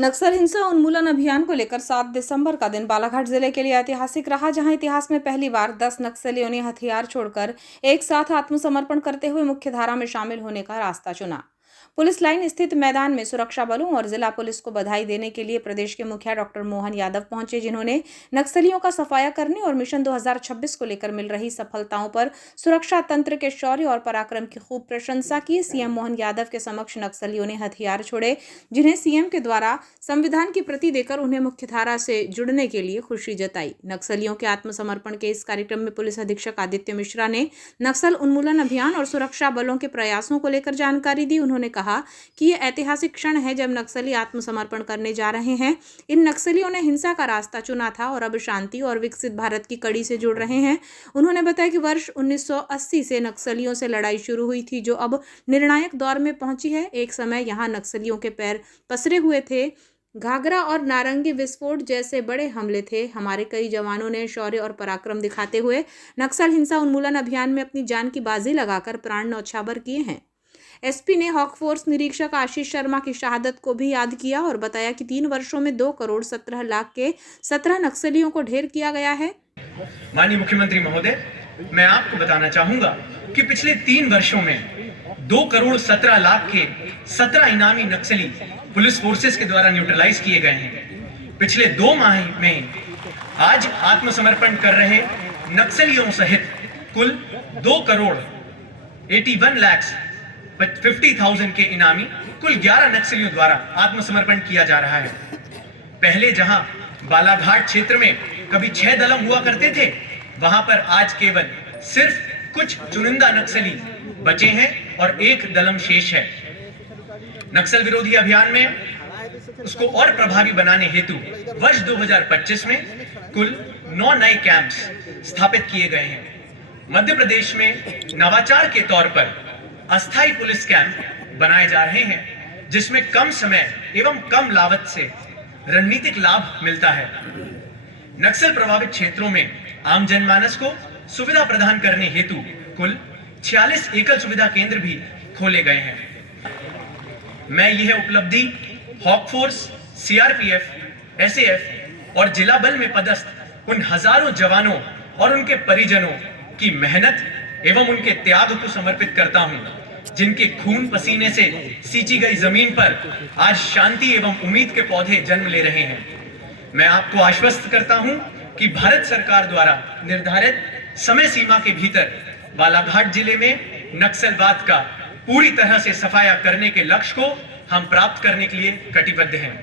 नक्सल हिंसा उन्मूलन अभियान को लेकर 7 दिसंबर का दिन बालाघाट जिले के लिए ऐतिहासिक रहा, जहां इतिहास में पहली बार 10 नक्सलियों ने हथियार छोड़कर एक साथ आत्मसमर्पण करते हुए मुख्यधारा में शामिल होने का रास्ता चुना। पुलिस लाइन स्थित मैदान में सुरक्षा बलों और जिला पुलिस को बधाई देने के लिए प्रदेश के मुखिया डॉक्टर मोहन यादव पहुंचे, जिन्होंने नक्सलियों का सफाया करने और मिशन 2026 को लेकर मिल रही सफलताओं पर सुरक्षा तंत्र के शौर्य और पराक्रम की खूब प्रशंसा की। सीएम मोहन यादव के समक्ष नक्सलियों ने हथियार छोड़े, जिन्हें सीएम के द्वारा संविधान की प्रति देकर उन्हें मुख्यधारा से जुड़ने के लिए खुशी जताई। नक्सलियों के आत्मसमर्पण के इस कार्यक्रम में पुलिस अधीक्षक आदित्य मिश्रा ने नक्सल उन्मूलन अभियान और सुरक्षा बलों के प्रयासों को लेकर जानकारी दी। उन्होंने कहा कि यह ऐतिहासिक क्षण है जब नक्सली आत्मसमर्पण करने जा रहे हैं। इन नक्सलियों ने हिंसा का रास्ता चुना था और अब शांति और विकसित भारत की कड़ी से जुड़ रहे हैं। उन्होंने बताया कि वर्ष 1980 से नक्सलियों से लड़ाई शुरू हुई थी, जो अब निर्णायक दौर में पहुंची है। एक समय यहां नक्सलियों के पैर पसरे हुए थे। घाघरा और नारंगी विस्फोट जैसे बड़े हमले थे। हमारे कई जवानों ने शौर्य और पराक्रम दिखाते हुए नक्सल हिंसा उन्मूलन अभियान में अपनी जान की बाजी लगाकर प्राण न्यौछावर किए हैं। एसपी ने हॉक फोर्स निरीक्षक आशीष शर्मा की शहादत को भी याद किया और बताया कि 3 वर्षों में 2 करोड़ 17 लाख के 17 नक्सलियों को ढेर किया गया है। माननीय मुख्यमंत्री महोदय, मैं आपको बताना चाहूंगा कि पिछले 3 वर्षों में 2 करोड़ 17 लाख के 17 इनामी नक्सली पुलिस फोर्सेस के द्वारा न्यूट्रलाइज किए गए हैं। पिछले 2 माह में आज आत्मसमर्पण कर रहे नक्सलियों सहित कुल 2 करोड़ 81 लाख 50,000 के इनामी कुल 11 नक्सलियों द्वारा आत्मसमर्पण किया जा रहा है। पहले जहां बालाघाट क्षेत्र में कभी 6 दलम हुआ करते थे, वहां पर आज केवल सिर्फ कुछ चुनिंदा नक्सली बचे हैं और 1 दलम शेष है। नक्सल विरोधी अभियान में उसको और प्रभावी बनाने हेतु वर्ष 2025 में कुल 9 नए कैंप्स स्थापित किए गए हैं। मध्य प्रदेश में नवाचार के तौर पर अस्थायी पुलिस कैंप बनाए जा रहे हैं, जिसमें कम समय एवं कम लागत से रणनीतिक लाभ मिलता है। नक्सल प्रभावित क्षेत्रों में आम जनमानस को सुविधा प्रदान करने हेतु कुल 46 एकल सुविधा केंद्र भी खोले गए हैं। मैं यह उपलब्धि हॉक फोर्स, सीआरपीएफ, एसएएफ और जिला बल में पदस्थ उन हजारों जवानों और उनके परिजनों की मेहनत एवं उनके त्याग को समर्पित करता हूं, जिनके खून पसीने से सींची गई जमीन पर आज शांति एवं उम्मीद के पौधे जन्म ले रहे हैं। मैं आपको आश्वस्त करता हूं कि भारत सरकार द्वारा निर्धारित समय सीमा के भीतर बालाघाट जिले में नक्सलवाद का पूरी तरह से सफाया करने के लक्ष्य को हम प्राप्त करने के लिए कटिबद्ध हैं।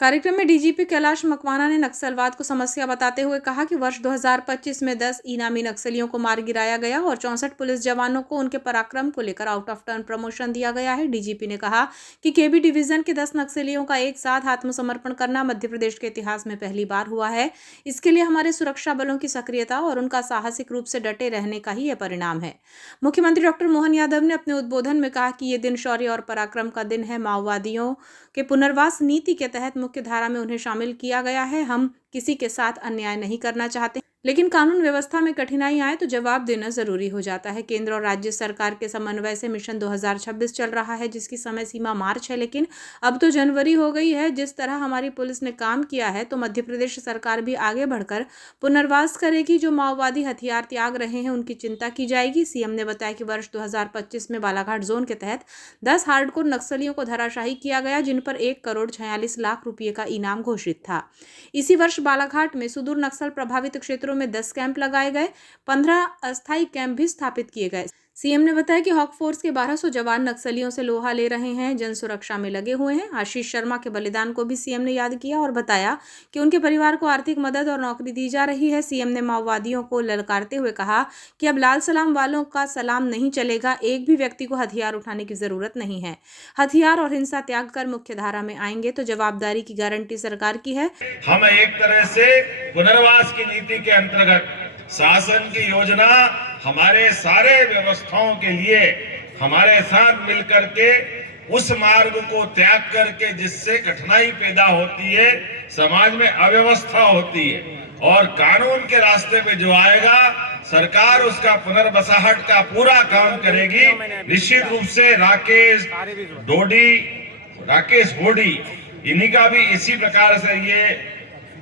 कार्यक्रम में डीजीपी कैलाश मकवाना ने नक्सलवाद को समस्या बताते हुए कहा कि वर्ष 2025 में 10 इनामी नक्सलियों को मार गिराया गया और 64 पुलिस जवानों को उनके पराक्रम को लेकर आउट ऑफ टर्न प्रमोशन दिया गया है। डीजीपी ने कहा कि केबी डिवीजन के 10 नक्सलियों का एक साथ आत्मसमर्पण करना मध्य प्रदेश के इतिहास में पहली बार हुआ है। इसके लिए हमारे सुरक्षा बलों की सक्रियता और उनका साहसिक रूप से डटे रहने का ही यह परिणाम है। मुख्यमंत्री डॉक्टर मोहन यादव ने अपने उद्बोधन में कहा कि ये दिन शौर्य और पराक्रम का दिन है। माओवादियों के पुनर्वास नीति के तहत मुख्य धारा में उन्हें शामिल किया गया है। हम किसी के साथ अन्याय नहीं करना चाहते, लेकिन कानून व्यवस्था में कठिनाई आए तो जवाब देना जरूरी हो जाता है। केंद्र और राज्य सरकार के समन्वय से मिशन 2026 चल रहा है, जिसकी समय सीमा मार्च है, लेकिन अब तो जनवरी हो गई है। जिस तरह हमारी पुलिस ने काम किया है, तो मध्य प्रदेश सरकार भी आगे बढ़कर पुनर्वास करेगी। जो माओवादी हथियार त्याग रहे हैं, उनकी चिंता की जाएगी। सीएम ने बताया कि वर्ष 2025 में बालाघाट जोन के तहत 10 हार्डकोर नक्सलियों को धराशायी किया गया, जिन पर 1 करोड़ 46 लाख रुपये का इनाम घोषित था। इसी वर्ष बालाघाट में सुदूर नक्सल प्रभावित क्षेत्रों में 10 कैंप लगाए गए, 15 अस्थायी कैंप भी स्थापित किए गए। सीएम ने बताया कि हॉक फोर्स के 1200 जवान नक्सलियों से लोहा ले रहे हैं, जन सुरक्षा में लगे हुए हैं। आशीष शर्मा के बलिदान को भी सीएम ने याद किया और बताया कि उनके परिवार को आर्थिक मदद और नौकरी दी जा रही है। सीएम ने माओवादियों को ललकारते हुए कहा कि अब लाल सलाम वालों का सलाम नहीं चलेगा। एक भी व्यक्ति को हथियार उठाने की जरूरत नहीं है। हथियार और हिंसा त्याग कर मुख्य धारा में आएंगे तो जवाबदारी की गारंटी सरकार की है। हम एक तरह से पुनर्वास की नीति के अंतर्गत शासन की योजना हमारे सारे व्यवस्थाओं के लिए हमारे साथ मिलकर के उस मार्ग को त्याग करके जिससे कठिनाई पैदा होती है, समाज में अव्यवस्था होती है और कानून के रास्ते पे जो आएगा सरकार उसका पुनर्बसाहट का पूरा काम करेगी। निश्चित रूप से राकेश होडी इन्हीं का भी इसी प्रकार से ये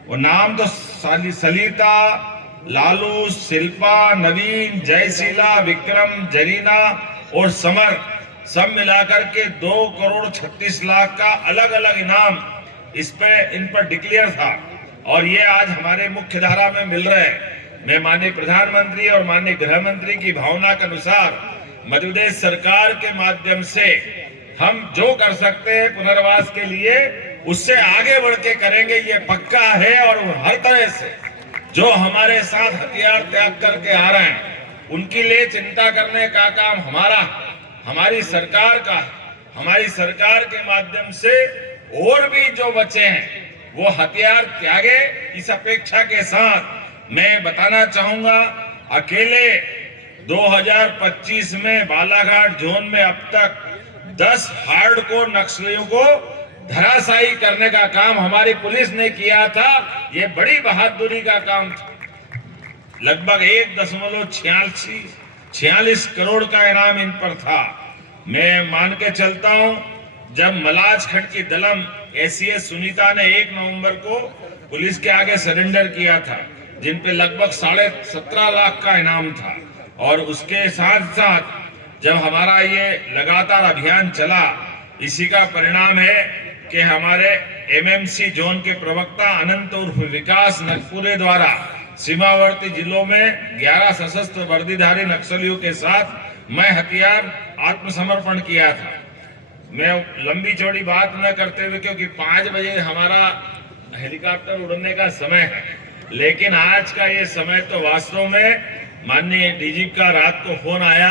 वो नाम तो सलिता, लालू, शिल्पा, नवीन, जयशीला, विक्रम, जरीना और समर सब मिलाकर के 2,36,00,000 का अलग अलग इनाम इन पर डिक्लेयर था और ये आज हमारे मुख्य धारा में मिल रहे हैं। मैं माननीय प्रधानमंत्री और माननीय गृह मंत्री की भावना के अनुसार मध्य प्रदेश सरकार के माध्यम से हम जो कर सकते हैं पुनर्वास के लिए उससे आगे बढ़ के करेंगे, ये पक्का है। और हर तरह से जो हमारे साथ हथियार त्याग करके आ रहे हैं उनके लिए चिंता करने का काम हमारी सरकार का है। हमारी सरकार के माध्यम से और भी जो बचे हैं वो हथियार त्यागे, इस अपेक्षा के साथ मैं बताना चाहूंगा अकेले 2025 में बालाघाट जोन में अब तक 10 हार्डकोर नक्सलियों को धराशायी करने का काम हमारी पुलिस ने किया था। ये बड़ी बहादुरी का काम था। लगभग 1.46 करोड़ का इनाम इन पर था। मैं मान के चलता हूं जब मलाज खंड की दलम एसीएस सुनीता ने 1 नवंबर को पुलिस के आगे सरेंडर किया था, जिन पे लगभग 17.5 लाख का इनाम था। और उसके साथ साथ जब हमारा ये लगातार अभियान चला, इसी का परिणाम है कि हमारे एमएमसी जोन के प्रवक्ता अनंत उर्फ विकास नगपुरे द्वारा सीमावर्ती जिलों में 11 सशस्त्र वर्दीधारी नक्सलियों के साथ मैं हथियार आत्मसमर्पण किया था। मैं लंबी चौड़ी बात न करते हुए, क्योंकि 5 बजे हमारा हेलीकॉप्टर उड़ने का समय है, लेकिन आज का ये समय तो वास्तव में माननीय डीजीपी का रात को फोन आया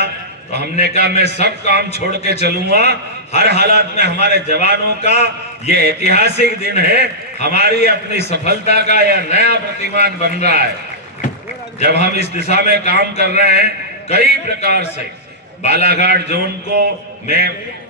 तो हमने कहा मैं सब काम छोड़ के चलूंगा। हर हालात में हमारे जवानों का ये ऐतिहासिक दिन है, हमारी अपनी सफलता का यह नया प्रतिमान बन रहा है। जब हम इस दिशा में काम कर रहे हैं कई प्रकार से बालाघाट जोन को, मैं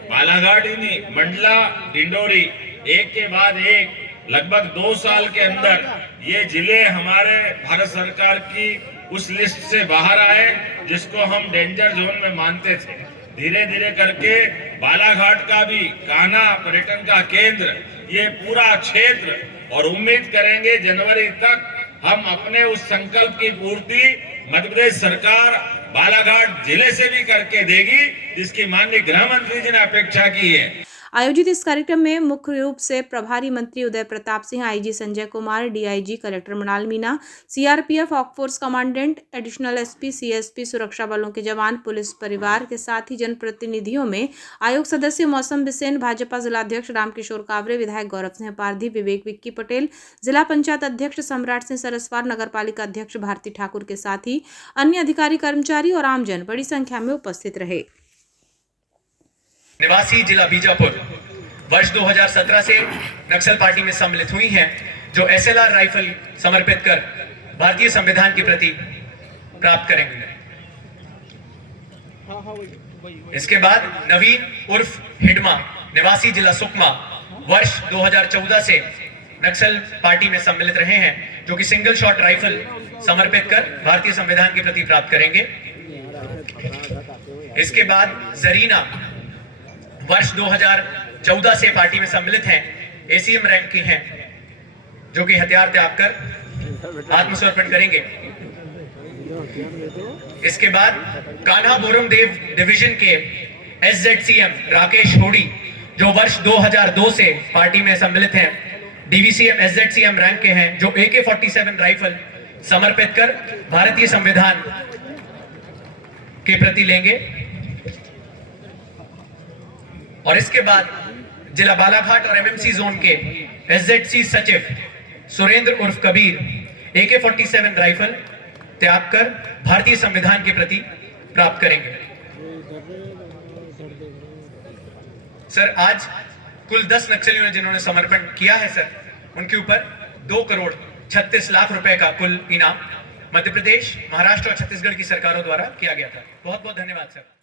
बालाघाट ही नहीं, मंडला, डिंडोरी, एक के बाद एक लगभग 2 साल के अंदर ये जिले हमारे भारत सरकार की उस लिस्ट से बाहर आए जिसको हम डेंजर जोन में मानते थे। धीरे धीरे करके बालाघाट का भी कान्हा पर्यटन का केंद्र, ये पूरा क्षेत्र, और उम्मीद करेंगे जनवरी तक हम अपने उस संकल्प की पूर्ति मध्य प्रदेश सरकार बालाघाट जिले से भी करके देगी, जिसकी माननीय गृह मंत्री जी ने अपेक्षा की है। आयोजित इस कार्यक्रम में मुख्य रूप से प्रभारी मंत्री Uday Pratap Singh, IG Sanjay Kumar, DIG collector Mrinal Meena, CRPF ऑकफोर्स कमांडेंट, एडिशनल एसपी, सीएसपी, सुरक्षा बलों के जवान, पुलिस परिवार के साथ ही जनप्रतिनिधियों में आयोग सदस्य मौसम बिसेन, भाजपा जिलाध्यक्ष रामकिशोर कावरे, विधायक गौरव सिंह पारधी, विवेक विक्की पटेल, जिला पंचायत अध्यक्ष सम्राट सिंह सरस्वार, नगरपालिका अध्यक्ष भारती ठाकुर के साथ ही अन्य अधिकारी, कर्मचारी और आमजन बड़ी संख्या में उपस्थित रहे। निवासी जिला बीजापुर वर्ष 2017 से नक्सल पार्टी में सम्मिलित हुई हैं, जो एसएलआर राइफल समर्पित कर भारतीय संविधान के प्रति प्राप्त करेंगे। इसके बाद नवीन उर्फ हिडमा निवासी जिला सुकमा वर्ष 2014 से नक्सल पार्टी में सम्मिलित रहे हैं, जो कि सिंगल शॉट राइफल समर्पित कर भारतीय संविधान के प्रति प्राप्त करेंगे। इसके बाद जरीना वर्ष 2014 से पार्टी में सम्मिलित हैं, एसीएम रैंक के हैं, जो कि हथियार त्याग कर आत्मसमर्पण करेंगे। इसके बाद कान्हा बोरम देव डिवीजन के एसजेडसीएम राकेश होड़ी, जो वर्ष 2002 से पार्टी में सम्मिलित हैं, डीवीसीएम एसजेडसीएम रैंक के हैं, जो AK-47 राइफल समर्पित कर भारतीय संविधान के प्रति लेंगे। और इसके बाद जिला बालाघाट और एमएमसी जोन के एसजेडसी सचिव सुरेंद्र उर्फ कबीर AK-47 राइफल त्याग कर भारतीय संविधान के प्रति प्राप्त करेंगे। सर, आज कुल 10 नक्सलियों ने जिन्होंने समर्पण किया है सर, उनके ऊपर 2,36,00,000 रुपए का कुल इनाम मध्य प्रदेश, महाराष्ट्र और छत्तीसगढ़ की सरकारों द्वारा किया गया था। बहुत बहुत धन्यवाद सर।